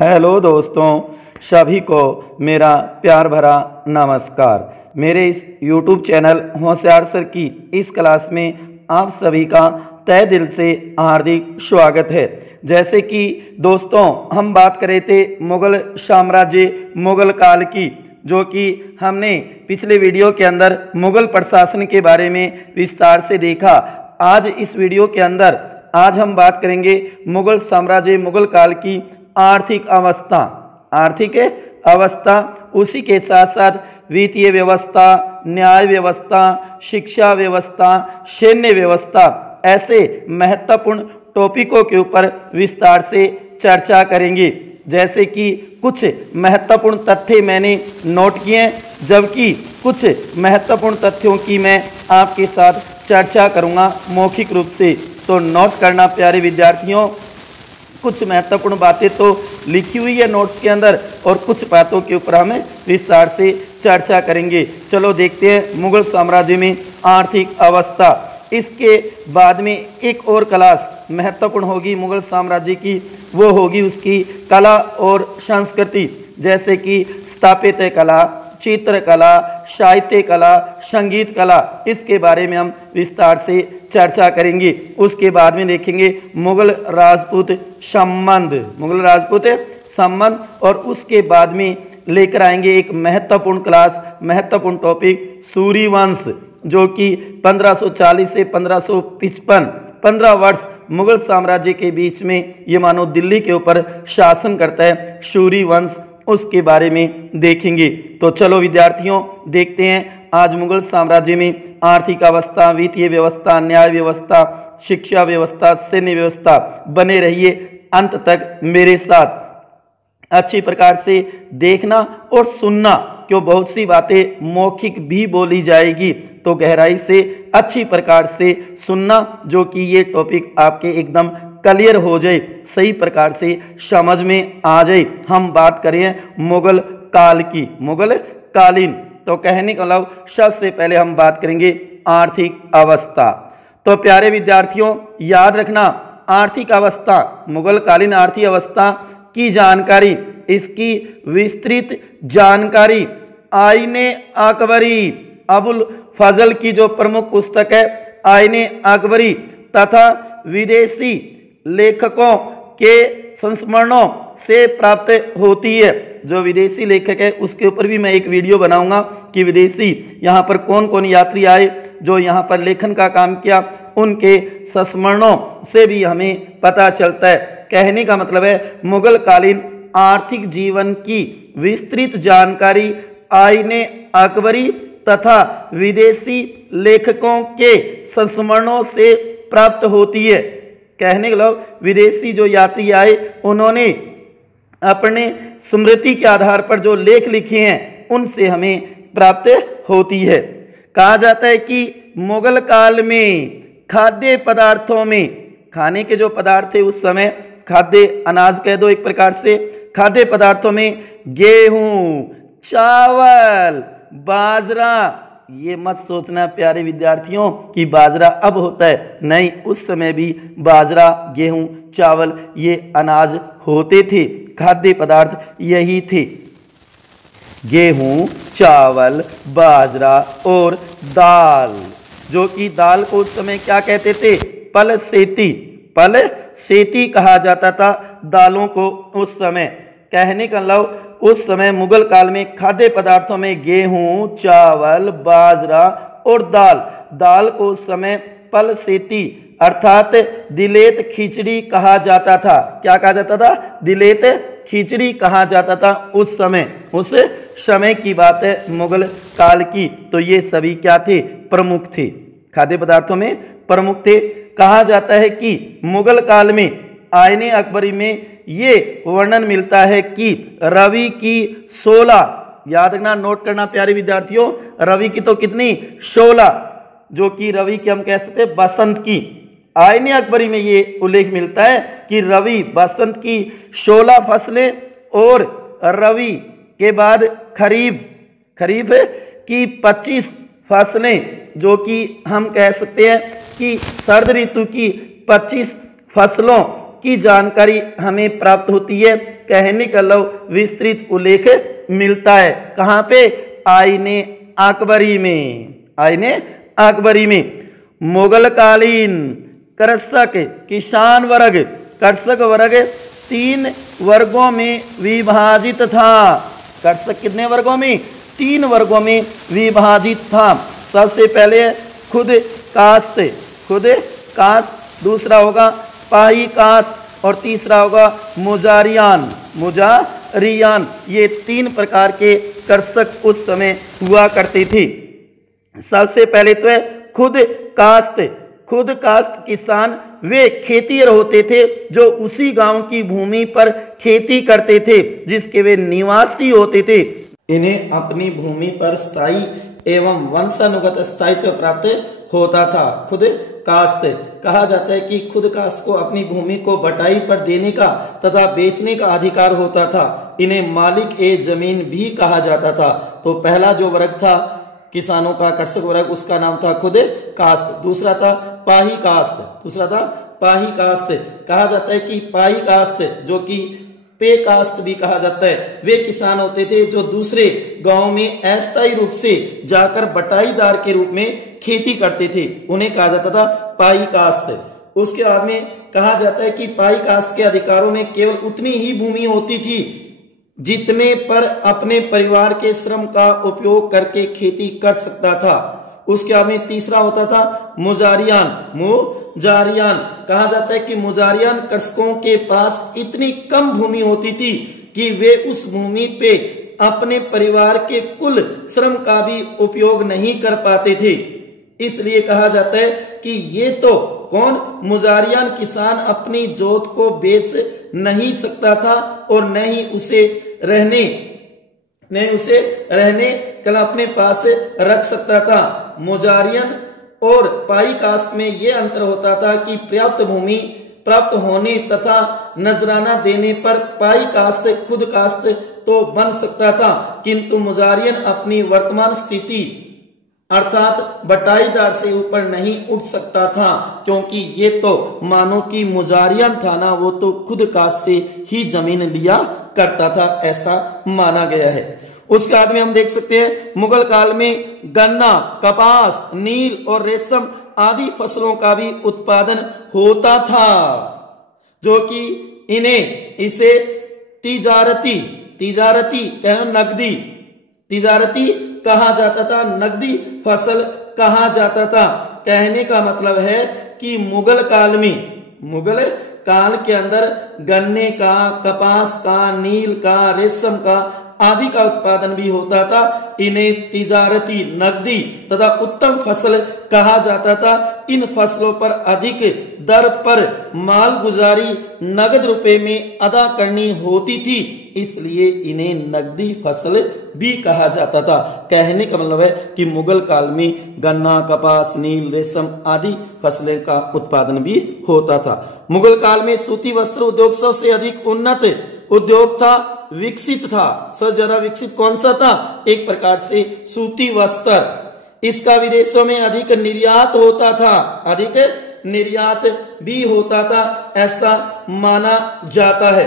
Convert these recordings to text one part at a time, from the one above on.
Hello दोस्तों, सभी को मेरा प्यार भरा नमस्कार। मेरे इस YouTube चैनल होशियार सर की इस क्लास में आप सभी का तहे दिल से हार्दिक स्वागत है। जैसे कि दोस्तों हम बात कर रहे थे मुगल साम्राज्य मुगल काल की, जो कि हमने पिछले वीडियो के अंदर मुगल प्रशासन के बारे में विस्तार से देखा। आज इस वीडियो के अंदर आज हम बात करेंगे मुगल साम्राज्य मुगल काल की आर्थिक अवस्था, उसी के साथ साथ वित्तीय व्यवस्था, न्याय व्यवस्था, शिक्षा व्यवस्था, सैन्य व्यवस्था, ऐसे महत्वपूर्ण टॉपिकों के ऊपर विस्तार से चर्चा करेंगे। जैसे कि कुछ महत्वपूर्ण तथ्य मैंने नोट किए, जबकि कुछ महत्वपूर्ण तथ्यों की मैं आपके साथ चर्चा करूंगा मौखिक रूप से। तो नोट करना प्यारे विद्यार्थियों, कुछ महत्वपूर्ण बातें तो लिखी हुई है नोट्स के अंदर और कुछ बातों के ऊपर हमें विस्तार से चर्चा करेंगे। चलो देखते हैं मुगल साम्राज्य में आर्थिक अवस्था। इसके बाद में एक और क्लास महत्वपूर्ण होगी मुगल साम्राज्य की, वो होगी उसकी कला और संस्कृति, जैसे कि स्थापत्य कला, चित्रकला, साहित्य कला, संगीत कला। इसके बारे में हम विस्तार से चर्चा करेंगे। उसके बाद में देखेंगे मुगल राजपूत संबंध, और उसके बाद में लेकर आएंगे एक महत्वपूर्ण क्लास, महत्वपूर्ण टॉपिक सूर्यवंश, जो कि 1540 से 1555 15 वर्ष मुगल साम्राज्य के बीच में ये मानो दिल्ली के ऊपर शासन करता है सूर्यवंश। उसके बारे में देखेंगे। तो चलो विद्यार्थियों देखते हैं आज मुगल साम्राज्य में आर्थिक अवस्था, वित्तीय व्यवस्था, न्याय व्यवस्था, शिक्षा व्यवस्था, सैन्य व्यवस्था। बने रहिए अंत तक मेरे साथ, अच्छी प्रकार से देखना और सुनना, क्यों बहुत सी बातें मौखिक भी बोली जाएगी, तो गहराई से अच्छी प्रकार से सुनना, जो कि ये टॉपिक आपके एकदम क्लियर हो जाए, सही प्रकार से समझ में आ जाए। हम बात करें मुगल काल की, मुगल कालीन। तो कहने का मतलब सबसे पहले हम बात करेंगे आर्थिक अवस्था। तो प्यारे विद्यार्थियों याद रखना, आर्थिक अवस्था, मुगल कालीन आर्थिक अवस्था की जानकारी, इसकी विस्तृत जानकारी आईने अकबरी, अबुल फजल की जो प्रमुख पुस्तक है आईने अकबरी, तथा विदेशी लेखकों के संस्मरणों से प्राप्त होती है। जो विदेशी लेखक है उसके ऊपर भी मैं एक वीडियो बनाऊंगा कि विदेशी यहाँ पर कौन कौन यात्री आए जो यहाँ पर लेखन का काम किया, उनके संस्मरणों से भी हमें पता चलता है। कहने का मतलब है मुगल कालीन आर्थिक जीवन की विस्तृत जानकारी आईने अकबरी तथा विदेशी लेखकों के संस्मरणों से प्राप्त होती है। कहने के मतलब विदेशी जो यात्री आए उन्होंने अपने स्मृति के आधार पर जो लेख लिखे हैं उनसे हमें प्राप्त होती है। कहा जाता है कि मुगल काल में खाद्य पदार्थों में, खाने के जो पदार्थ थे उस समय, खाद्य अनाज कह दो एक प्रकार से, खाद्य पदार्थों में गेहूं, चावल, बाजरा, ये मत सोचना प्यारे विद्यार्थियों कि बाजरा अब होता है, नहीं, उस समय भी बाजरा, गेहूं, चावल ये अनाज होते थे, खाद्य पदार्थ यही थे। गेहूं, चावल, बाजरा और दाल, जो कि दाल को उस समय क्या कहते थे? पलसेती कहा जाता था दालों को उस समय। कहने का मतलब उस समय मुगल काल में खाद्य पदार्थों में गेहूं, चावल, बाजरा और दाल को उस समय पलसेती अर्थात दिलेत खिचड़ी कहा जाता था। क्या कहा जाता था? दिलेत खिचड़ी कहा जाता था उस समय की बात है मुगल काल की। तो ये सभी क्या थे? प्रमुख थे, खाद्य पदार्थों में प्रमुख थे। कहा जाता है कि मुगल काल में आईने अकबरी में ये वर्णन मिलता है कि रवि की 16, याद रखना, नोट करना प्यारे विद्यार्थियों, रवि की तो कितनी? 16, जो कि रवि की हम कह सकते हैं बसंत की। आईने अकबरी में ये उल्लेख मिलता है कि रवि बसंत की 16 फसलें और रवि के बाद खरीफ की 25 फसलें, जो कि हम कह सकते हैं कि शरद ऋतु की 25 फसलों की जानकारी हमें प्राप्त होती है। कहने का लव विस्तृत उल्लेख मिलता है। कहाँ पे? आईने अकबरी में। आईने अकबरी में मुगल कालीन कृषक किसान वर्ग, कृषक वर्ग 3 वर्गों में विभाजित था। कृषक कितने वर्गों में? 3 वर्गों में विभाजित था। सबसे पहले खुद कास्त, खुद कास्त, दूसरा होगा पाही कास्त और तीसरा होगा मुजारियान, मुजारियान। ये 3 प्रकार के कृषक उस समय हुआ करते थे। सबसे पहले तो है खुद कास्त। खुद कास्त किसान वे खेतिहर होते थे जो उसी गांव की भूमि पर खेती करते थे जिसके वे निवासी होते थे। इन्हें अपनी भूमि पर स्थायी एवं वंशानुगत स्थायित्व प्राप्त होता था। खुद कास्त कहा जाता है कि खुद कास्त को अपनी भूमि को बटाई पर देने का तथा बेचने का अधिकार होता था। इन्हें मालिक ए जमीन भी कहा जाता था। तो पहला जो वर्ग था किसानों का, कृषक वर्ग, उसका नाम था खुद कास्त। दूसरा था पाही कास्त, दूसरा था पाही कास्त। कहा जाता है कि पाही कास्त जो कि पे कास्त भी कहा जाता है, वे किसान होते थे जो दूसरे गांव में अस्थायी रूप से जाकर बटाईदार के रूप में खेती करते थे, उन्हें कहा जाता था पाई कास्त। उसके बाद में कहा जाता है कि पाई कास्त के अधिकारों में केवल उतनी ही भूमि होती थी जितने पर अपने परिवार के श्रम का उपयोग करके खेती कर सकता था। उसके बाद में तीसरा होता था मुजारियान। मुजारियान कहा जाता है कि मुजारियान कृषकों के पास इतनी कम भूमि होती थी कि वे उस भूमि पे अपने परिवार के कुल श्रम का भी उपयोग नहीं कर पाते थे। इसलिए कहा जाता है कि ये तो कौन? मुजारियान किसान अपनी जोत को बेच नहीं सकता था और न ही उसे रहने कल अपने पास रख सकता था। मुजारियन और पाई कास्त में यह अंतर होता था कि पर्याप्त भूमि प्राप्त होने तथा नजराना देने पर पाई कास्त खुद कास्त तो बन सकता था, किंतु मुजारियन अपनी वर्तमान स्थिति अर्थात बटाईदार से ऊपर नहीं उठ सकता था, क्योंकि ये तो मानो कि मुजारियन था ना, वो तो खुद कास्त से ही जमीन लिया करता था, ऐसा माना गया है। उसके बाद में हम देख सकते हैं मुगल काल में गन्ना, कपास, नील और रेशम आदि फसलों का भी उत्पादन होता था, जो कि इसे तिजारती कहा जाता था, नकदी फसल कहा जाता था। कहने का मतलब है कि मुगल काल के अंदर गन्ने का, कपास का, नील का, रेशम का आदि का उत्पादन भी होता था। इन्हें तिजारती, नकदी तथा उत्तम फसल कहा जाता था। इन फसलों पर अधिक दर पर माल गुजारी नगद रुपए में अदा करनी होती थी, इसलिए इन्हें नकदी फसल भी कहा जाता था। कहने का मतलब है कि मुगल काल में गन्ना, कपास, नील, रेशम आदि फसलें का उत्पादन भी होता था। मुगल काल में सूती वस्त्र उद्योग सबसे अधिक उन्नत उद्योग था, विकसित था। सबसे ज्यादा विकसित कौन सा था? एक प्रकार से सूती वस्त्र। इसका विदेशों में अधिक निर्यात होता था, अधिक निर्यात भी होता था, ऐसा माना जाता है।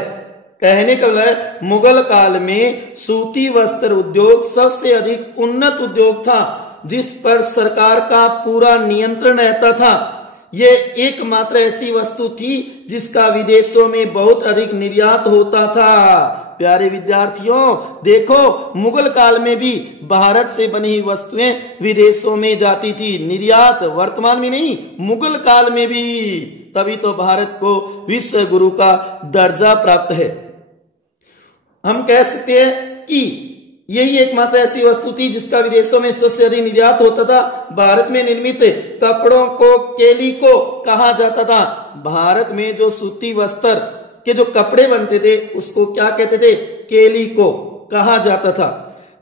कहने का मतलब है मुगल काल में सूती वस्त्र उद्योग सबसे अधिक उन्नत उद्योग था, जिस पर सरकार का पूरा नियंत्रण रहता था। ये एकमात्र ऐसी वस्तु थी जिसका विदेशों में बहुत अधिक निर्यात होता था। प्यारे विद्यार्थियों, देखो मुगल काल में भी भारत से बनी वस्तुएं विदेशों में जाती थी, निर्यात। वर्तमान में नहीं, मुगल काल में भी। तभी तो भारत को विश्व गुरु का दर्जा प्राप्त है। हम कह सकते हैं कि यही एकमात्र ऐसी वस्तु थी जिसका विदेशों में सबसे अधिक निर्यात होता था। भारत में निर्मित कपड़ों को केलिको कहा जाता था। भारत में जो सूती वस्त्र के जो कपड़े बनते थे उसको क्या कहते थे? केलिको कहा जाता था।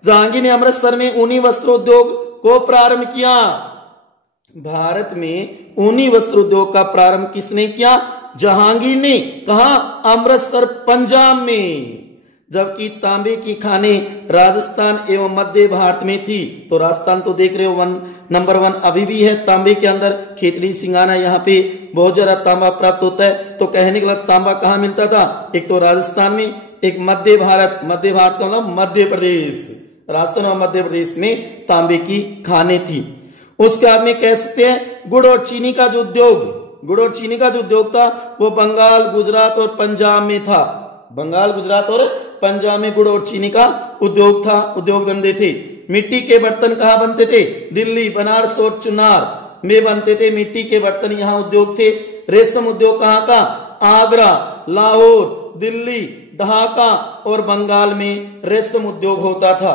जहांगीर ने अमृतसर में ऊनी वस्त्र उद्योग को प्रारंभ किया। भारत में ऊनी वस्त्र उद्योग का प्रारंभ किसने किया? जहांगीर ने। कहा? अमृतसर, पंजाब में। जबकि तांबे की खानें राजस्थान एवं मध्य भारत में थी। तो राजस्थान तो देख रहे हो नंबर 1 अभी भी है तांबे के अंदर। खेतड़ी सिंगाना यहाँ पे बहुत ज्यादा तांबा प्राप्त होता है। तो कहने के मतलब तांबा कहाँ मिलता था, एक तो राजस्थान में, एक मध्य भारत का मतलब मध्य प्रदेश, राजस्थान और मध्य प्रदेश में तांबे की खानें थी। उसके बाद में कह सकते हैं गुड़ और चीनी का जो उद्योग था वो बंगाल, गुजरात और पंजाब में था। बंगाल, गुजरात और पंजाब में गुड़ और चीनी का उद्योग था, उद्योग धंधे थे। मिट्टी के बर्तन कहाँ बनते थे, दिल्ली, बनारस और चुनार में बनते थे मिट्टी के बर्तन, यहाँ उद्योग थे। रेशम उद्योग कहाँ का, आगरा, लाहौर, दिल्ली, ढाका और बंगाल में रेशम उद्योग होता था।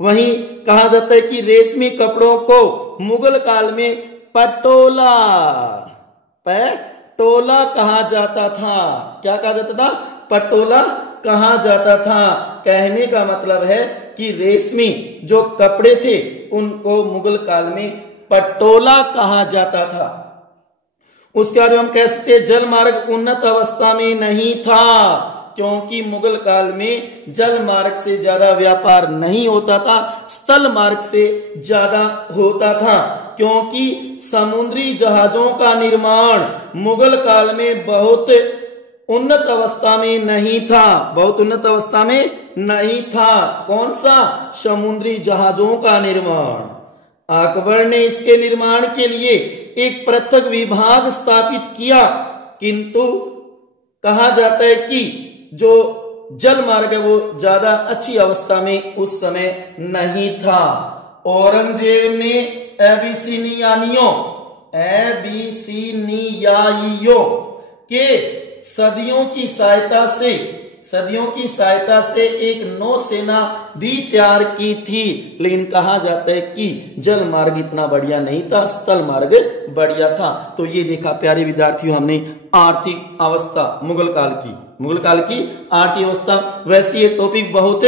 वहीं कहा जाता है कि रेशमी कपड़ों को मुगल काल में पटोला कहा जाता था। क्या कहा जाता था, पटोला कहा जाता था। कहने का मतलब है कि रेशमी जो कपड़े थे उनको मुगल काल में पटोला कहा जाता था। उसके बाद हम कह सकते हैं जल मार्ग उन्नत अवस्था में नहीं था, क्योंकि मुगल काल में जल मार्ग से ज्यादा व्यापार नहीं होता था, स्थल मार्ग से ज्यादा होता था। क्योंकि समुद्री जहाजों का निर्माण मुगल काल में बहुत उन्नत अवस्था में नहीं था, कौन सा, समुद्री जहाजों का निर्माण। अकबर ने इसके निर्माण के लिए एक पृथक विभाग स्थापित किया, किंतु कहा जाता है कि जो जल मार्ग है वो ज्यादा अच्छी अवस्था में उस समय नहीं था। औरंगजेब ने एबिसिनियानियों के सदियों की सहायता से एक नौसेना भी तैयार की थी। लेकिन कहा जाता है कि जल मार्ग इतना बढ़िया नहीं था, स्थल मार्ग बढ़िया था। तो ये देखा प्यारे विद्यार्थियों हमने आर्थिक अवस्था मुगल काल की आर्थिक अवस्था। वैसे ये टॉपिक बहुत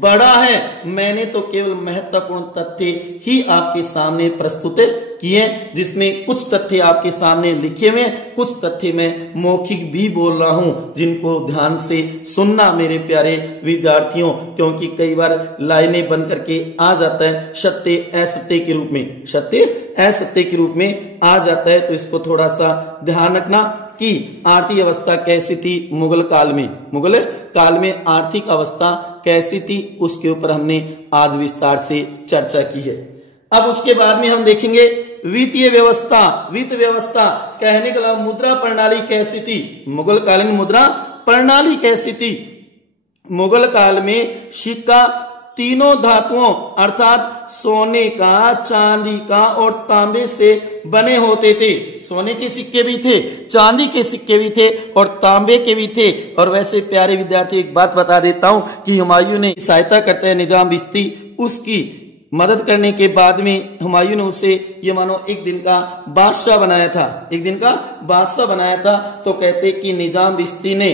बड़ा है, मैंने तो केवल महत्वपूर्ण तथ्य ही आपके सामने प्रस्तुत किए, जिसमें कुछ तथ्य आपके सामने लिखे हुए, कुछ तथ्य मैं मौखिक भी बोल रहा हूं, जिनको ध्यान से सुनना मेरे प्यारे विद्यार्थियों, क्योंकि कई बार लाइनें बन करके आ जाता है सत्य असत्य के रूप में आ जाता है। तो इसको थोड़ा सा ध्यान रखना कि आर्थिक अवस्था कैसी थी मुगल काल में आर्थिक अवस्था कैसी थी, उसके ऊपर हमने आज विस्तार से चर्चा की है। अब उसके बाद में हम देखेंगे वित्तीय व्यवस्था कहने का मुद्रा प्रणाली कैसी थी, मुगल काल में मुद्रा प्रणाली कैसी थी। मुगल काल में सिक्का तीनों धातुओं अर्थात सोने का, चांदी का और तांबे से बने होते थे। सोने के सिक्के भी थे, चांदी के सिक्के भी थे और तांबे के भी थे। और वैसे प्यारे विद्यार्थी एक बात बता देता हूं कि हुमायूं ने सहायता करते हैं निजाम बिस्ती, उसकी मदद करने के बाद में हुमायूं ने उसे ये मानो एक दिन का बादशाह बनाया था। तो कहते कि निजाम बिस्ती ने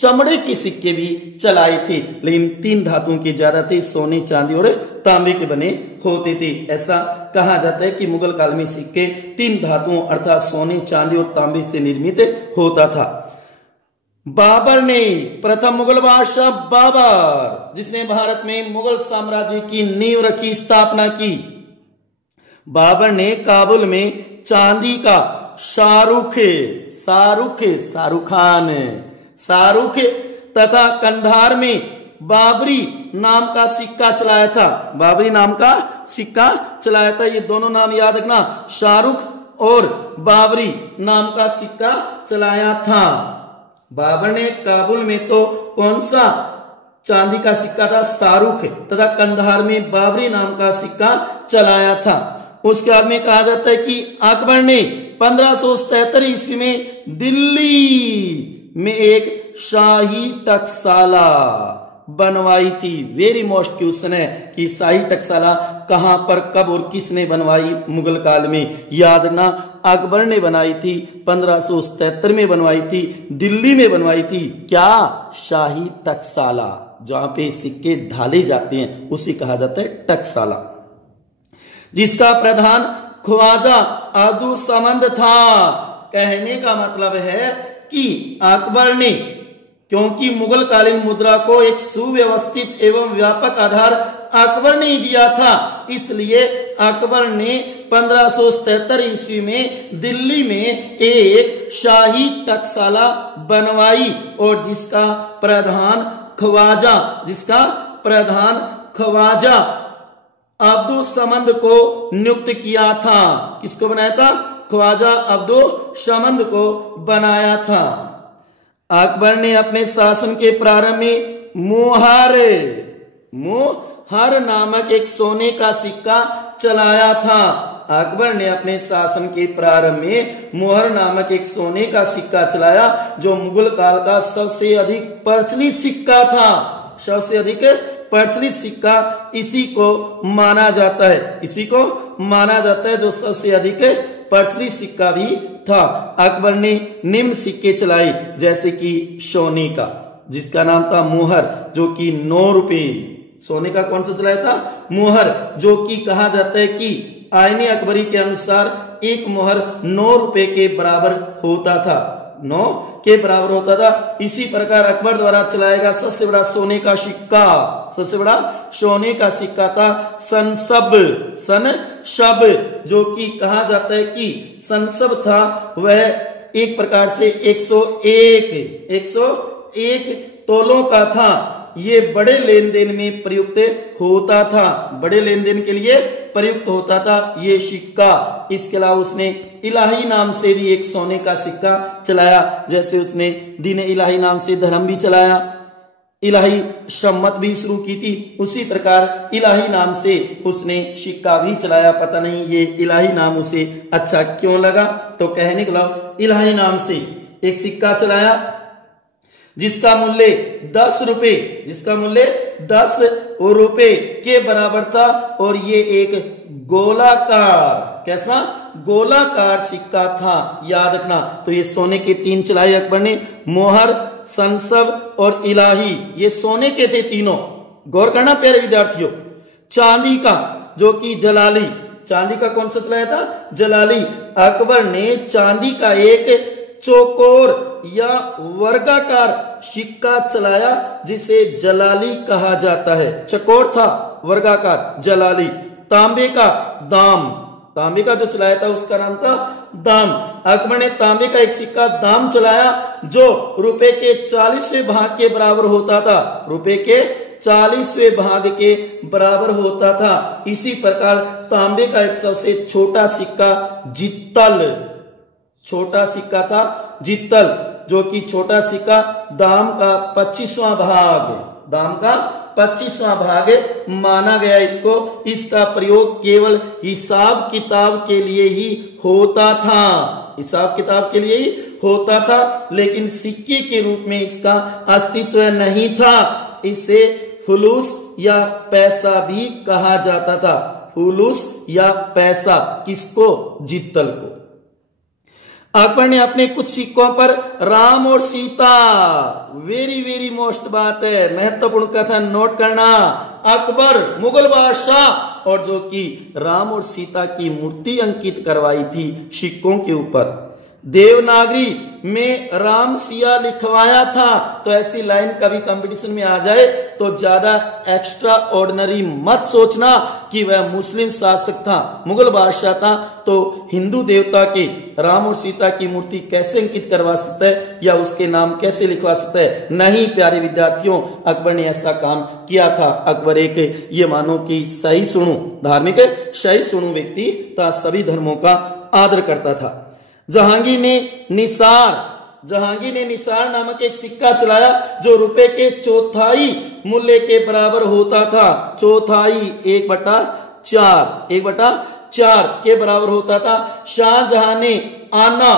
चमड़े के सिक्के भी चलाए थे, लेकिन 3 धातुओं के ज्यादा थे, सोने, चांदी और तांबे के बने होते थे। ऐसा कहा जाता है कि मुगल काल में सिक्के 3 धातुओं अर्थात सोने, चांदी और तांबे से निर्मित होता था। बाबर ने, प्रथम मुगल बादशाह बाबर, जिसने भारत में मुगल साम्राज्य की नींव रखी, स्थापना की। बाबर ने काबुल में चांदी का शाहरुख तथा कंधार में बाबरी नाम का सिक्का चलाया था। ये दोनों नाम याद रखना, शाहरुख और बाबरी नाम का सिक्का चलाया था। बाबर ने काबुल में तो कौन सा चांदी का सिक्का था, शाहरुख, तथा कंधार में बाबरी नाम का सिक्का चलाया था। उसके बाद में कहा जाता है कि अकबर ने 1577 ईस्वी में दिल्ली में एक शाही टकसाला बनवाई थी। वेरी मोस्ट क्वेश्चन है कि शाही टकसाला कहां पर, कब और किसने बनवाई मुगल काल में। याद रखना, अकबर ने बनाई थी, 1577 में बनवाई थी, दिल्ली में बनवाई थी। क्या, शाही टकसाला, जहां पे सिक्के ढाले जाते हैं उसे कहा जाता है टकसाला, जिसका प्रधान ख्वाजा अब्दुल समद था। कहने का मतलब है कि अकबर ने क्योंकि मुगल कालीन मुद्रा को एक सुव्यवस्थित एवं व्यापक आधार अकबर ने दिया था, इसलिए अकबर ने 1577 ईस्वी में दिल्ली में एक शाही टकसाला बनवाई और जिसका प्रधान ख्वाजा अब्दुल समद को नियुक्त किया था। किसको बनाया था? ख्वाजा अब्दुल समद को बनाया था। अकबर ने अपने शासन के प्रारंभ में मोहर नामक एक सोने का सिक्का चलाया था। अकबर ने अपने शासन के प्रारंभ में मोहर नामक एक सोने का सिक्का चलाया, जो मुगल काल का सबसे अधिक प्रचलित सिक्का था। सबसे अधिक प्रचलित सिक्का इसी को माना जाता है, जो सबसे अधिक प्रचलित सिक्का भी था। अकबर ने निम्न सिक्के चलाए, जैसे कि सोने का जिसका नाम था मोहर, जो कि 9 रुपए। सोने का कौन सा चलाया था? मोहर, जो कि कहा जाता है कि आईने अकबरी के अनुसार एक मोहर 9 रुपए के बराबर होता था। 9 के बराबर होता था। इसी प्रकार अकबर द्वारा चलाया गया सबसे बड़ा सोने का सिक्का था सनसब, जो कि कहा जाता है कि सनसब था वह एक प्रकार से 101 तोलों का था। ये बड़े लेन देन में प्रयुक्त होता था, बड़े लेन देन के लिए प्रयुक्त होता था ये सिक्का। इसके अलावा उसने इलाही नाम से भी एक सोने का सिक्का चलाया, जैसे उसने दीन इलाही नाम से धर्म भी चलाया, इलाही सम्मत भी शुरू की थी। उसी प्रकार इलाही नाम से उसने सिक्का भी चलाया। पता नहीं ये इलाही नाम उसे अच्छा क्यों लगा, तो कहने के लिए इलाही नाम से एक सिक्का चलाया जिसका मूल्य 10 रुपए के बराबर था। और ये एक गोलाकार सिक्का था, याद रखना। तो ये सोने के 3 चलाए अकबर ने, मोहर, संसब और इलाही, ये सोने के थे तीनों। गौर करना प्यारे विद्यार्थियों। चांदी का, जो कि जलाली, चांदी का कौन सा चलाया था? जलाली। अकबर ने चांदी का एक चौकोर या वर्गाकार सिक्का चलाया जिसे जलाली कहा जाता है। चौकोर था, वर्गाकार, जलाली। तांबे का जो चलाया था उसका नाम था दाम। अकबर ने तांबे का एक सिक्का दाम चलाया जो रुपए के 40वें भाग के बराबर होता था, रुपए के 40वें भाग के बराबर होता था। इसी प्रकार तांबे का एक सबसे छोटा सिक्का जित्तल, जो कि छोटा सिक्का दाम का 25वां भाग माना गया इसको। इसका प्रयोग केवल हिसाब किताब के लिए ही होता था, लेकिन सिक्के के रूप में इसका अस्तित्व नहीं था। इसे फुलूस या पैसा भी कहा जाता था। फुलूस या पैसा, किसको? जित्तल को। अकबर ने अपने कुछ सिक्कों पर राम और सीता, वेरी मोस्ट बात है, महत्वपूर्ण कथन नोट करना, अकबर मुगल बादशाह, और जो कि राम और सीता की मूर्ति अंकित करवाई थी सिक्कों के ऊपर। देवनागरी में राम सिया लिखवाया था। तो ऐसी लाइन कभी कंपटीशन में आ जाए तो ज्यादा एक्स्ट्रा ऑर्डिनरी मत सोचना कि वह मुस्लिम शासक था, मुगल बादशाह था, तो हिंदू देवता के राम और सीता की मूर्ति कैसे अंकित करवा सकता है या उसके नाम कैसे लिखवा सकता है? नहीं प्यारे विद्यार्थियों, अकबर ने ऐसा काम किया था। अकबर एक, ये मानो कि सही सुनो, धार्मिक सही सुनो व्यक्ति था, सभी धर्मों का आदर करता था। जहांगीर ने निसार नामक एक सिक्का चलाया जो रुपए के 1/4 मूल्य के बराबर होता था। 1/4, 1/4 के बराबर होता था। शाहजहां ने आना,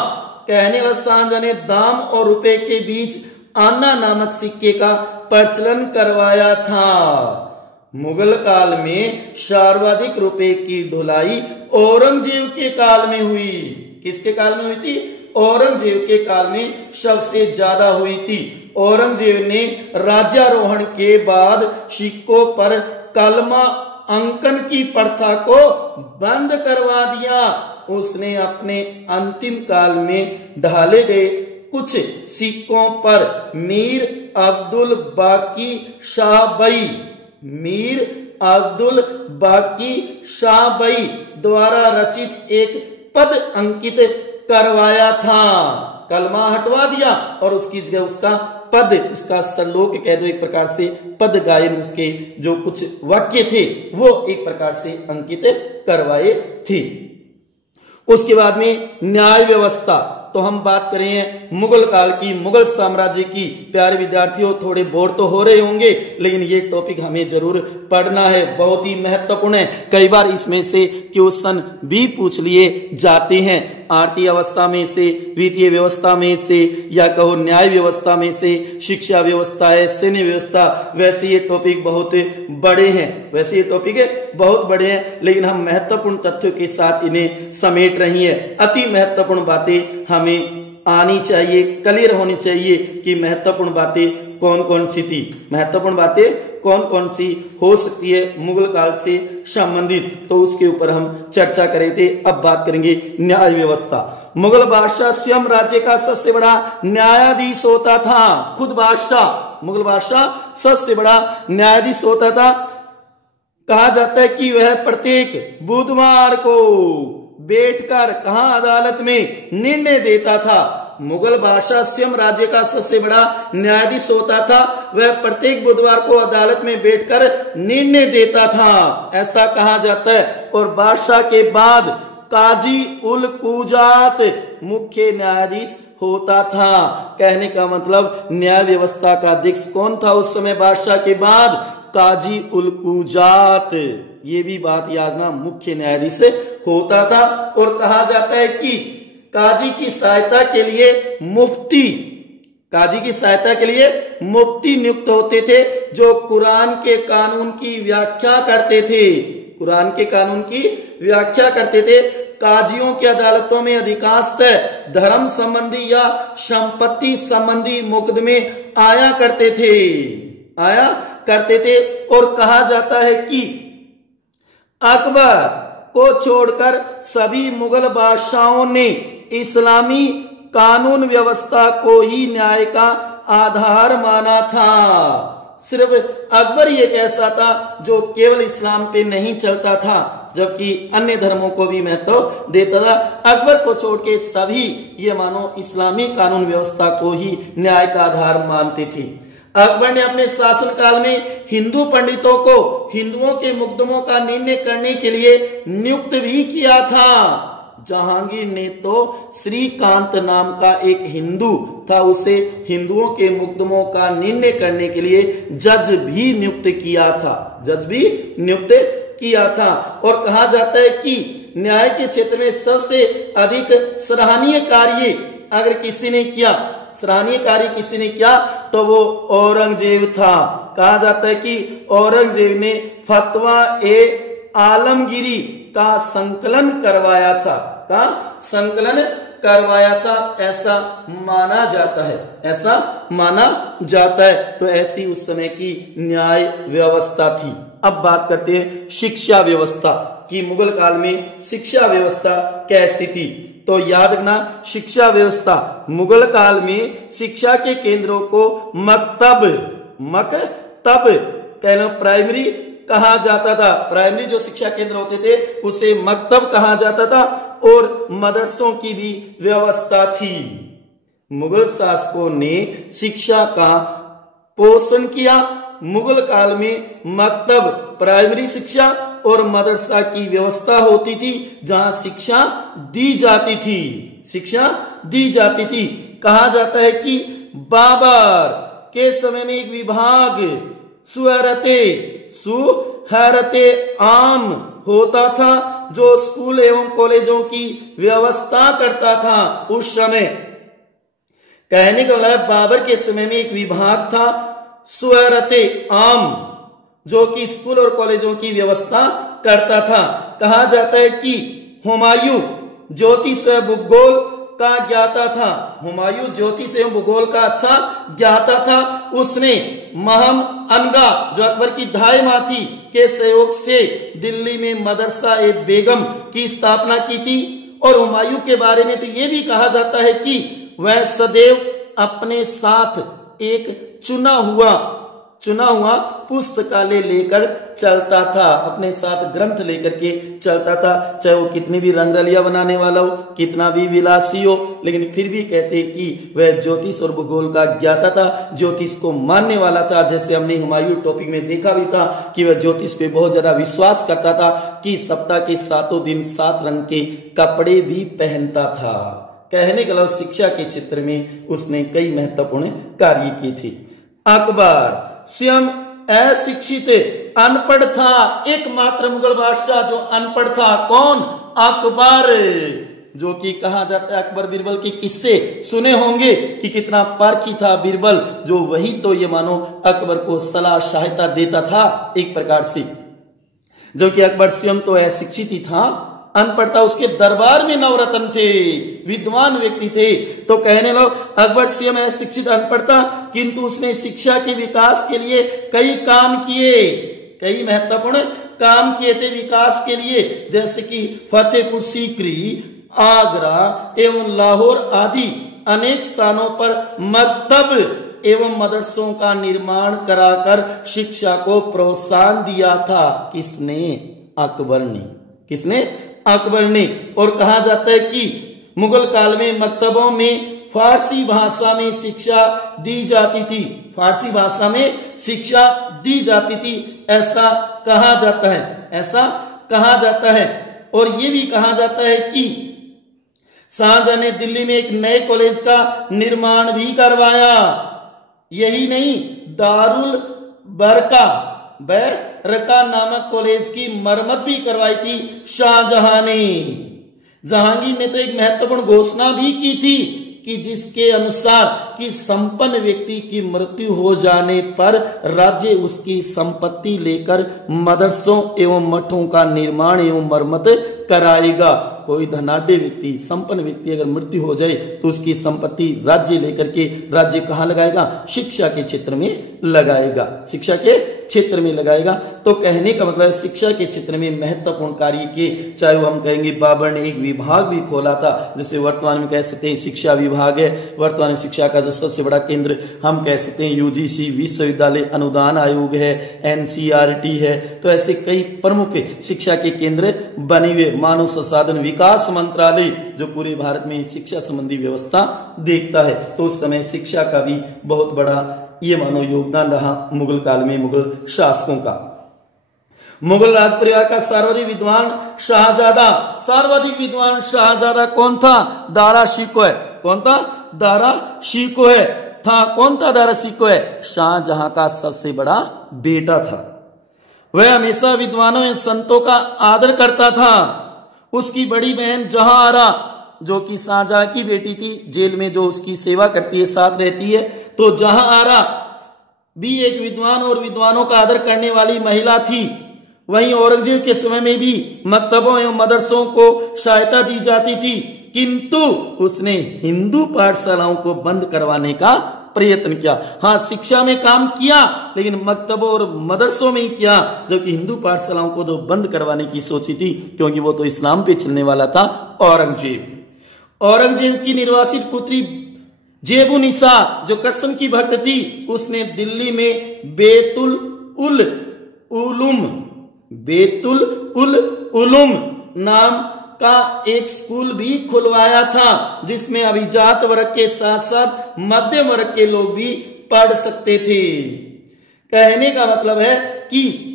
कहने वाला शाहजहां ने दाम और रुपए के बीच आना नामक सिक्के का प्रचलन करवाया था। मुगल काल में सर्वाधिक रुपए की ढुलाई औरंगजेब के काल में हुई। किसके काल में हुई थी? औरंगजेब के काल में सबसे ज्यादा हुई थी। औरंगजेब ने राज्यारोहण के बाद सिक्कों पर कलमा अंकन की प्रथा को बंद करवा दिया। उसने अपने अंतिम काल में ढाले गए कुछ सिक्कों पर मीर अब्दुल बाकी शाहबई, मीर अब्दुल बाकी शाहबई द्वारा रचित एक पद अंकित करवाया था। कलमा हटवा दिया और उसकी जगह उसका पद, उसका श्लोक कह दो, एक प्रकार से पद गायन, उसके जो कुछ वाक्य थे वो एक प्रकार से अंकित करवाए थे। उसके बाद में न्याय व्यवस्था, तो हम बात कर रहे हैं मुगल काल की, मुगल साम्राज्य की। प्यारे विद्यार्थियों, थोड़े बोर तो हो रहे होंगे, लेकिन ये टॉपिक हमें जरूर पढ़ना है, बहुत ही महत्वपूर्ण है। कई बार इसमें से क्वेश्चन भी पूछ लिए जाते हैं, आर्थिक अवस्था में से, वित्तीय व्यवस्था में से, या कहो न्याय व्यवस्था में से, शिक्षा व्यवस्था है, सैन्य व्यवस्था। वैसे ये टॉपिक बहुत बड़े हैं, वैसे ये टॉपिक बहुत बड़े हैं, लेकिन हम महत्वपूर्ण तथ्यों के साथ इन्हें समेट रही है। अति महत्वपूर्ण बातें हमें आनी चाहिए, क्लियर होनी चाहिए कि महत्वपूर्ण बातें कौन कौन सी थी, महत्वपूर्ण बातें कौन कौन सी हो सकती है मुगल काल से संबंधित, तो उसके ऊपर हम चर्चा कर रहे थे। अब बात करेंगे न्याय व्यवस्था। मुगल बादशाह स्वयं राज्य का सबसे बड़ा न्यायाधीश होता था। खुद बादशाह, मुगल बादशाह सबसे बड़ा न्यायाधीश होता था। कहा जाता है कि वह प्रत्येक बुधवार को बैठकर कहां, अदालत में निर्णय देता था। मुगल बादशाह स्वयं राज्य का सबसे बड़ा न्यायाधीश होता था, वह प्रत्येक बुधवार को अदालत में बैठकर निर्णय देता था, ऐसा कहा जाता है। और बादशाह के बाद काजी उल कुजात मुख्य न्यायाधीश होता था। कहने का मतलब न्याय व्यवस्था का अध्यक्ष कौन था उस समय बादशाह के बाद? काजी उल कुजात। ये भी बात याद ना, मुख्य न्यायाधीश होता था। और कहा जाता है कि काजी की सहायता के लिए मुफ्ती, काजी की सहायता के लिए मुफ्ती नियुक्त होते थे, जो कुरान के कानून की व्याख्या करते थे, कुरान के कानून की व्याख्या करते थे। काजियों की अदालतों में अधिकांशतः धर्म संबंधी या संपत्ति संबंधी मुकदमे आया करते थे। और कहा जाता है कि अकबर को छोड़कर सभी मुगल बादशाहों ने इस्लामी कानून व्यवस्था को ही न्याय का आधार माना था। सिर्फ अकबर ही एक ऐसा था जो केवल इस्लाम पे नहीं चलता था, जबकि अन्य धर्मों को भी महत्व देता था। अकबर को छोड़ के सभी ये मानो इस्लामी कानून व्यवस्था को ही न्याय का आधार मानते थे। अकबर ने अपने शासनकाल में हिंदू पंडितों को हिंदुओं के मुकदमों का निर्णय करने के लिए नियुक्त भी किया था। जहांगीर ने तो श्रीकांत नाम का एक हिंदू था, उसे हिंदुओं के मुकदमों का निर्णय करने के लिए जज भी नियुक्त किया था। और कहा जाता है कि न्याय के क्षेत्र में सबसे अधिक सराहनीय कार्य अगर किसी ने किया तो वो औरंगजेब था। कहा जाता है कि औरंगजेब ने फतवा ए आलमगिरी का संकलन करवाया था, ऐसा माना जाता है। तो ऐसी उस समय की न्याय व्यवस्था थी। अब बात करते हैं शिक्षा व्यवस्था कि मुगल काल में शिक्षा व्यवस्था कैसी थी। तो याद रखना, शिक्षा व्यवस्था मुगल काल में शिक्षा के केंद्रों को मकतब पहले प्राइमरी कहा जाता था। प्राइमरी जो शिक्षा केंद्र होते थे उसे मकतब कहा जाता था। और मदरसों की भी व्यवस्था थी। मुगल शासकों ने शिक्षा का पोषण किया। मुगल काल में मकतब, प्राइमरी शिक्षा और मदरसा की व्यवस्था होती थी, जहां शिक्षा दी जाती थी। कहा जाता है कि बाबर के समय में एक विभाग सुहरते आम होता था, जो स्कूल एवं कॉलेजों की व्यवस्था करता था। उस समय कहने का मतलब बाबर के समय में एक विभाग था सुहरते आम, जो कि स्कूल और कॉलेजों की व्यवस्था करता था। कहा जाता है कि हुमायूं ज्योतिष व भूगोल का ज्ञाता था। हुमायूं ज्योतिष एवं भूगोल का अच्छा ज्ञाता था। उसने महम अनगा, जो अकबर की धाई मां थी, के सहयोग से दिल्ली में मदरसा ए बेगम की स्थापना की थी। और हुमायूं के बारे में तो ये भी कहा जाता है कि वह सदैव अपने साथ एक चुना हुआ पुस्तकालय लेकर चलता था, अपने साथ ग्रंथ लेकर के चलता था। चाहे वो कितनी भी रंगरलिया बनाने वाला हो, कितना भी विलासी हो, लेकिन फिर भी कहते हैं कि वह ज्योतिष और भूगोल का ज्ञाता था, ज्योतिष को मानने वाला था। जैसे हमने हुमायूं टॉपिक में देखा भी था कि वह ज्योतिष पे बहुत ज्यादा विश्वास करता था कि सप्ताह के 7 दिन 7 रंग के कपड़े भी पहनता था। कहने का मतलब शिक्षा के क्षेत्र में उसने कई महत्वपूर्ण कार्य किए थे। अकबर स्वयं अशिक्षित अनपढ़ था, एकमात्र मुगल बादशाह जो अनपढ़ था। कौन? अकबर, जो कि कहा जाता है अकबर बीरबल के किस्से सुने होंगे कि कितना पारखी था बीरबल, जो वही तो ये मानो अकबर को सलाह सहायता देता था एक प्रकार से। जबकि अकबर स्वयं तो अशिक्षित ही था, अनपढ़ था, उसके दरबार में नवरत्न थे, विद्वान व्यक्ति थे। तो कहने लोग अकबर स्वयं अशिक्षित अनपढ़ था, किंतु उसने शिक्षा के विकास के लिए कई काम किए, कई महत्वपूर्ण काम किए थे विकास के लिए। जैसे कि फतेहपुर सीकरी, आगरा एवं लाहौर आदि अनेक स्थानों पर मकतब एवं मदरसों का निर्माण कराकर शिक्षा को प्रोत्साहन दिया था। किसने? अकबर ने। किसने? अकबर ने। और कहा जाता है कि मुगल काल में मकतबों में फारसी भाषा में शिक्षा दी जाती थी, फारसी भाषा में शिक्षा दी जाती थी, ऐसा कहा जाता है, ऐसा कहा जाता है। और ये भी कहा जाता है कि शाहजहां ने दिल्ली में एक नए कॉलेज का निर्माण भी करवाया। यही नहीं, दारुल बरका नामक कॉलेज की मरम्मत भी करवाई थी शाहजहां ने। जहांगीर ने तो एक महत्वपूर्ण घोषणा भी की थी कि जिसके अनुसार कि संपन्न व्यक्ति की मृत्यु हो जाने पर राज्य उसकी संपत्ति लेकर मदरसों एवं मठों का निर्माण एवं मरम्मत कराएगा। कोई धनाढ्य व्यक्ति, संपन्न व्यक्ति अगर मृत्यु हो जाए तो उसकी संपत्ति राज्य लेकर के, राज्य कहां लगाएगा? शिक्षा के क्षेत्र में लगाएगा, शिक्षा के क्षेत्र में लगाएगा। तो कहने का मतलब शिक्षा के क्षेत्र में महत्वपूर्ण कार्य किए। चाहे वो हम कहेंगे बाबर ने एक विभाग भी खोला था, जैसे वर्तमान में कह सकते हैं शिक्षा विभाग है, वर्तमान शिक्षा का जो सबसे बड़ा केंद्र हम कह सकते हैं यूजीसी विश्वविद्यालय अनुदान आयोग है, एनसीईआरटी है। तो ऐसे कई प्रमुख शिक्षा के केंद्र बने हुए। मानव संसाधन विकास मंत्रालय जो पूरे भारत में शिक्षा संबंधी व्यवस्था देखता है, तो उस समय शिक्षा का भी बहुत बड़ा ये मानो योगदान रहा मुगल काल में मुगल शासकों का। मुगल राज परिवार का सर्वाधिक विद्वान शाहजादा, सर्वाधिक विद्वान शाहजादा कौन था? दारा शिकोह। कौन था? दारा शिकोह था। कौन था दारा शिकोह? शाहजहां का सबसे बड़ा बेटा था। वह हमेशा विद्वानों एवं संतों का आदर करता था। उसकी बड़ी बहन जहांआरा, जो कि शाहजहां की बेटी थी, जेल में जो उसकी सेवा करती है, साथ रहती है, तो जहांआरा भी एक विद्वान और विद्वानों का आदर करने वाली महिला थी। वहीं औरंगजेब के समय में भी मकतबों एवं मदरसों को सहायता दी जाती थी, किंतु उसने हिंदू पाठशालाओं को बंद करवाने का प्रयत्न किया। हाँ, शिक्षा में काम किया, लेकिन मकतबों और मदरसों में ही किया, जबकि हिंदू पाठशालाओं को तो बंद करवाने की सोची थी, क्योंकि वो तो इस्लाम पे चलने वाला था औरंगजेब की निर्वासित पुत्री जेबुनिसा, जो कृष्ण की भक्त थी, उसने दिल्ली में बेतुल उलूम नाम का एक स्कूल भी खुलवाया था, जिसमें अभिजात वर्ग के साथ साथ मध्यम वर्ग के लोग भी पढ़ सकते थे। कहने का मतलब है कि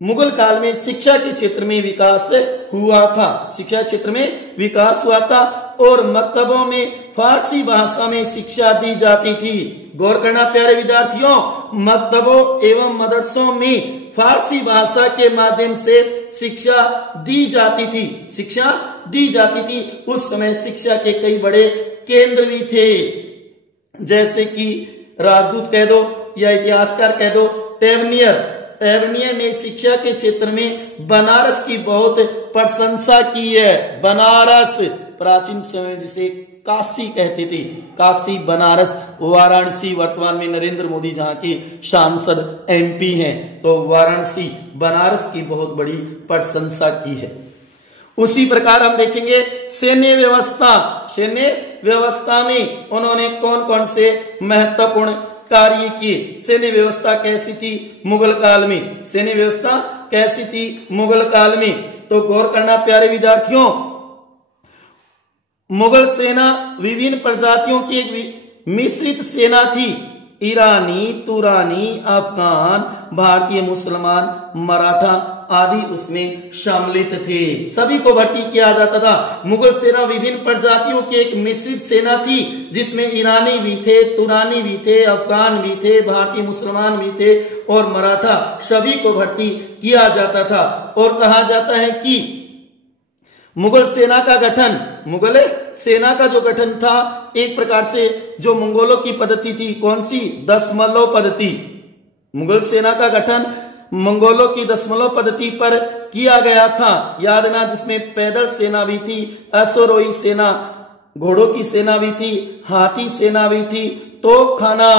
मुगल काल में शिक्षा के क्षेत्र में विकास हुआ था, शिक्षा क्षेत्र में विकास हुआ था, और मकतबों में फारसी भाषा में शिक्षा दी जाती थी। गौर करना प्यारे विद्यार्थियों, मकतबों एवं मदरसों में फारसी भाषा के माध्यम से शिक्षा दी जाती थी, शिक्षा दी जाती थी। उस समय शिक्षा के कई बड़े केंद्र भी थे, जैसे कि राजदूत कह दो या इतिहासकार कह दो, टेवनियर ने शिक्षा के क्षेत्र में बनारस की बहुत प्रशंसा की है। बनारस प्राचीन समय जिसे काशी कहते थे, काशी, बनारस, वाराणसी, वर्तमान में नरेंद्र मोदी जहां के सांसद एमपी हैं, तो वाराणसी, बनारस की बहुत बड़ी प्रशंसा की है। उसी प्रकार हम देखेंगे सैन्य व्यवस्था। सैन्य व्यवस्था में उन्होंने कौन कौन से महत्वपूर्ण कार्य किए। सैन्य व्यवस्था कैसी थी मुगल काल में, सैन्य व्यवस्था कैसी थी मुगल काल में, तो गौर करना प्यारे विद्यार्थियों। मुगल सेना विभिन्न प्रजातियों की एक मिश्रित सेना थी। ईरानी, तुरानी, अफगान, भारतीय, मुसलमान, मराठा आदि उसमें सम्मिलित थे। सभी को भर्ती किया जाता था। मुगल सेना विभिन्न प्रजातियों की एक मिश्रित सेना थी, जिसमें ईरानी भी थे, तुरानी भी थे, अफगान भी थे, भारतीय मुसलमान भी थे और मराठा, सभी को भर्ती किया जाता था। और कहा जाता है कि मुगल सेना का गठन, मुगल सेना का जो गठन था, एक प्रकार से जो मंगोलों की पद्धति थी, कौन सी, दशमलव पद्धति। मुगल सेना का गठन मंगोलों की दशमलव पद्धति पर किया गया था, याद ना, जिसमें पैदल सेना भी थी, अश्वारोही सेना, घोड़ों की सेना भी थी, हाथी सेना भी थी, तोपखाना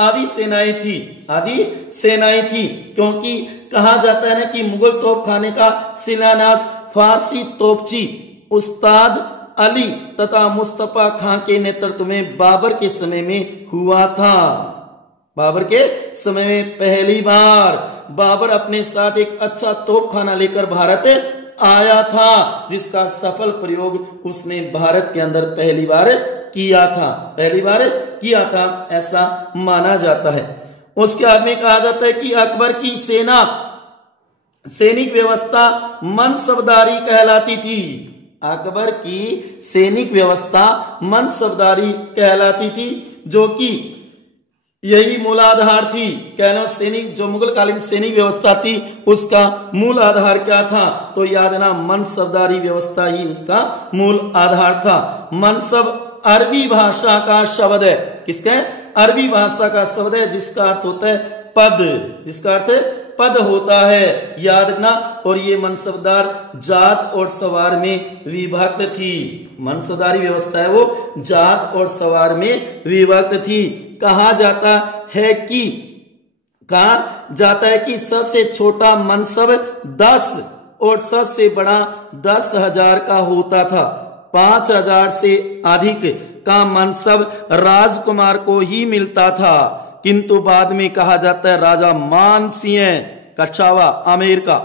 आदि सेनाएं थी, आदि सेनाएं थी। क्योंकि कहा जाता है ना कि मुगल तोपखाने का शिलान्यास फारसी तोपची उस्ताद अली तथा मुस्तफा खां के नेतृत्व में बाबर के समय में हुआ था। बाबर के समय में पहली बार बाबर अपने साथ एक अच्छा तोपखाना लेकर भारत आया था, जिसका सफल प्रयोग उसने भारत के अंदर पहली बार किया था, पहली बार किया था, ऐसा माना जाता है। उसके बाद में कहा जाता है कि अकबर की सेना सैनिक व्यवस्था मनसबदारी कहलाती थी। अकबर की सैनिक व्यवस्था मनसबदारी कहलाती थी, जो कि यही मूलाधार थी। कहना सैनिक, जो मुगल कालीन सैनिक व्यवस्था थी, उसका मूल आधार क्या था, तो याद ना, मनसबदारी व्यवस्था ही उसका मूल आधार था। मनसब अरबी भाषा का शब्द है, किसका, अरबी भाषा का शब्द है, जिसका अर्थ होता है पद, जिसका अर्थ पद होता है, याद रखना। और ये मनसबदार जात और सवार में विभक्त थी। मनसबदारी व्यवस्था है वो जात और सवार में विभक्त थी। कहा जाता है कि सबसे छोटा मनसब 10 और सबसे बड़ा 10,000 का होता था। 5,000 से अधिक का मनसब राजकुमार को ही मिलता था, किंतु बाद में कहा जाता है राजा मानसिंह कछावा आमेर का,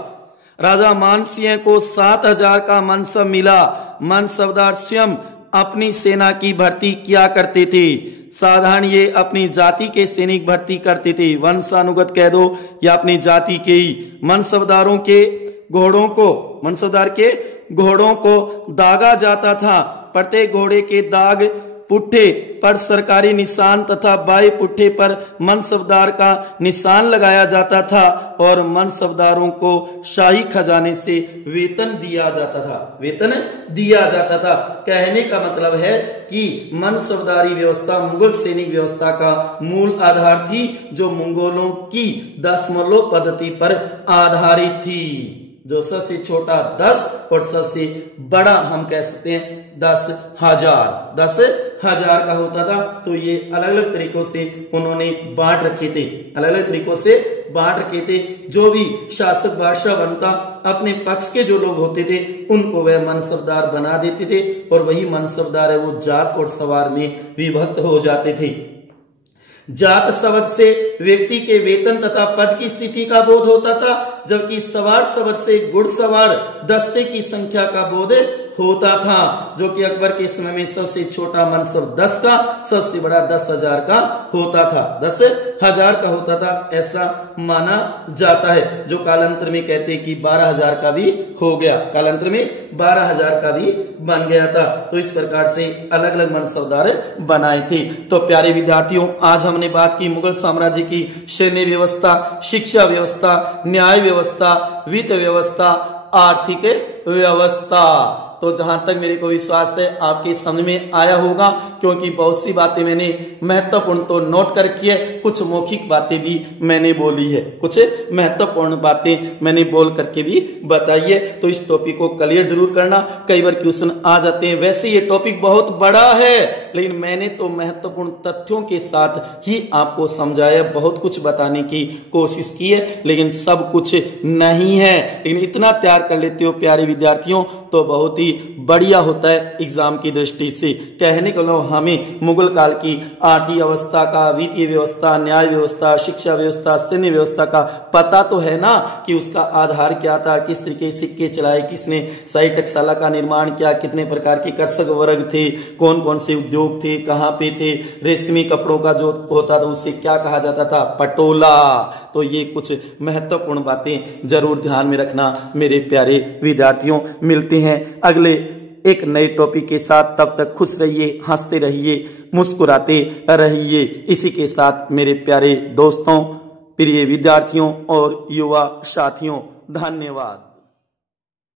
राजा मानसिंह को 7,000 का मनसब मिला। मनसबदार स्वयं अपनी सेना की भर्ती किया करते थे। साधारण ये अपनी जाति के सैनिक भर्ती करते थे, वंशानुगत कह दो या अपनी जाति के ही। मनसबदारों के घोड़ों को, मनसबदार के घोड़ों को दागा जाता था। प्रत्येक घोड़े के दाग पुट्ठे पर सरकारी निशान तथा बाएं पुट्ठे पर मनसबदार का निशान लगाया जाता था और मनसबदारों को शाही खजाने से वेतन दिया जाता था, वेतन दिया जाता था। कहने का मतलब है कि मनसबदारी व्यवस्था मुगल सैनिक व्यवस्था का मूल आधार थी, जो मंगोलों की दशमलव पद्धति पर आधारित थी। जो सबसे छोटा 10 और सबसे बड़ा हम कह सकते हैं 10,000 का होता था। तो ये अलग अलग तरीकों से उन्होंने बांट रखे थे, अलग अलग तरीकों से बांट रखे थे। जो भी शासक बादशाह बनता, अपने पक्ष के जो लोग होते थे उनको वह मनसबदार बना देते थे, और वही मनसबदार है वो जात और सवार में विभक्त हो जाते थे। जात शब्द से व्यक्ति के वेतन तथा पद की स्थिति का बोध होता था, जबकि सवार शब्द से घुड़सवार दस्ते की संख्या का बोध होता था, जो कि अकबर के समय में सबसे छोटा मनसब 10 का, सबसे बड़ा 10,000 का होता था, 10,000 का होता था, ऐसा माना जाता है। जो कालांतर में कहते हैं कि 12,000 का भी हो गया, कालांतर में 12,000 का भी बन गया था। तो इस प्रकार से अलग अलग मनसबदार बनाए थे। तो प्यारे विद्यार्थियों, आज हमने बात की मुगल साम्राज्य की सैन्य व्यवस्था, शिक्षा व्यवस्था, न्याय व्यवस्था, वित्त व्यवस्था, आर्थिक व्यवस्था। तो जहां तक मेरे को विश्वास है आपके समझ में आया होगा, क्योंकि बहुत सी बातें मैंने महत्वपूर्ण तो नोट कर रखी है, कुछ मौखिक बातें भी मैंने बोली है, कुछ महत्वपूर्ण बातें मैंने बोल करके भी बताई है। तो इस टॉपिक को क्लियर जरूर करना, कई बार क्वेश्चन आ जाते हैं। वैसे ये टॉपिक बहुत बड़ा है, लेकिन मैंने तो महत्वपूर्ण तथ्यों के साथ ही आपको समझाया, बहुत कुछ बताने की कोशिश की है, लेकिन सब कुछ नहीं है। लेकिन इतना तैयार कर लेते हो प्यारे विद्यार्थियों तो बहुत ही बढ़िया होता है एग्जाम की दृष्टि से। कहने को हमें मुगल काल की आर्थिक व्यवस्था का, वित्तीय व्यवस्था, न्याय व्यवस्था, शिक्षा व्यवस्था, सैन्य व्यवस्था का पता तो है ना, कि उसका आधार क्या था, किस तरीके से सिक्के चलाए, किसने शाही टकसाला का निर्माण किया, कितने प्रकार के कृषक वर्ग थे, कौन कौन से उद्योग थे, कहाँ पे थे, रेशमी कपड़ों का जो होता था उसे क्या कहा जाता था, पटोला। तो ये कुछ महत्वपूर्ण बातें जरूर ध्यान में रखना मेरे प्यारे विद्यार्थियों। मिलते हैं अगले एक नए टॉपिक के साथ, तब तक खुश रहिए, हंसते रहिए, मुस्कुराते रहिए। इसी के साथ मेरे प्यारे दोस्तों, प्रिय विद्यार्थियों और युवा साथियों, धन्यवाद।